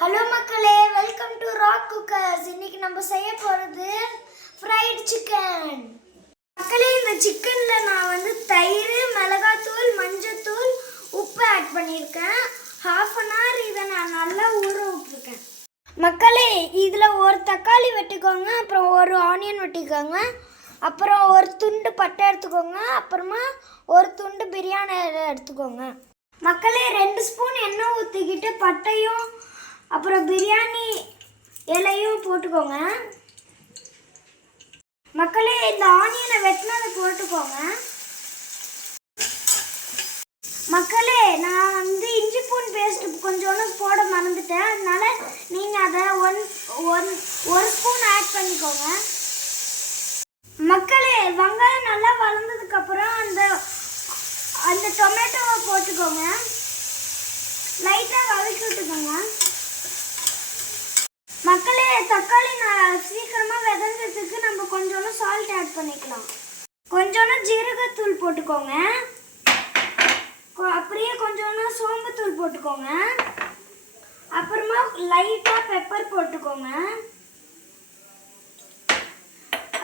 Hello மக்களே, welcome to rock cookers. இன்னைக்கு நம்ம செய்ய போகிறது ஃப்ரைட் சிக்கன். மக்களே, இந்த சிக்கனில் நான் தயிர், மிளகாத்தூள், மஞ்சத்தூள், உப்பு ஆட் பண்ணியிருக்கேன். ½ அன் ஹவர் இதை நான் நல்லா ஊற விட்டுருக்கேன். மக்களே, இதில் ஒரு தக்காளி வெட்டிக்கோங்க, அப்புறம் ஒரு ஆனியன் வெட்டிக்கோங்க, அப்புறம் ஒரு துண்டு பட்டை எடுத்துக்கோங்க, அப்புறமா ஒரு துண்டு பிரியாணி எடுத்துக்கோங்க. மக்களே, 2 ஸ்பூன் எண்ணெய் ஊற்றிக்கிட்டு பட்டையும் அப்புறம் பிரியாணி இலையும் போட்டுக்கோங்க. மக்களே, இந்த ஆனியனை வெட்டினதை போட்டுக்கோங்க. மக்களே, நான் இஞ்சி பூண்டு பேஸ்ட் கொஞ்சோண்டு போட மறந்துட்டேன். அதனால நீங்கள் அதை ஒரு ஸ்பூன் ஆட் பண்ணிக்கோங்க. மக்களே, வெங்காயம் நல்லா வளர்ந்ததுக்கப்புறம் அந்த டொமேட்டோவை போட்டுக்கோங்க. லைட்டாக வதக்கி விட்டுக்கோங்க. மக்களே, தக்காளி சீக்கிரமாக விதங்கிறதுக்கு நம்ம கொஞ்சோண்டு சால்ட் ஆட் பண்ணிக்கலாம். கொஞ்சோண்டு ஜீரகத்தூள் போட்டுக்கோங்க. அப்படியே கொஞ்சோண்டு சோம்புத்தூள் போட்டுக்கோங்க. அப்புறமா லைட்டாக பெப்பர் போட்டுக்கோங்க.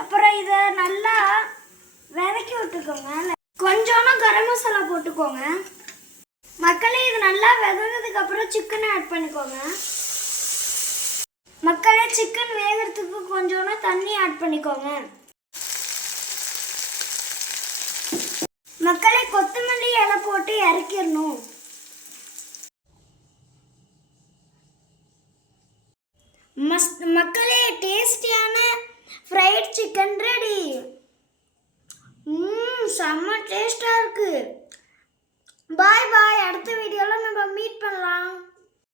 அப்புறம் இதை நல்லா வதக்கி விட்டுக்கோங்க. கொஞ்சோண்டு கரம் மசாலா போட்டுக்கோங்க. மக்களே, இது நல்லா விதந்ததுக்கு அப்புறம் சிக்கனை ஆட் பண்ணிக்கோங்க. மக்களே, சிக்கன் வேகிறதுக்கு கொஞ்சோண்டு தண்ணி ஆட் பண்ணிக்கோங்க. மக்களே, கொத்தமல்லி இலை போட்டு இறக்கிடணும். மக்களே, டேஸ்டியான ஃப்ரைட் சிக்கன் ரெடி. செம்ம டேஸ்டாக இருக்கு. பாய் பாய். அடுத்த வீடியோவில் நம்ம மீட் பண்ணலாம்.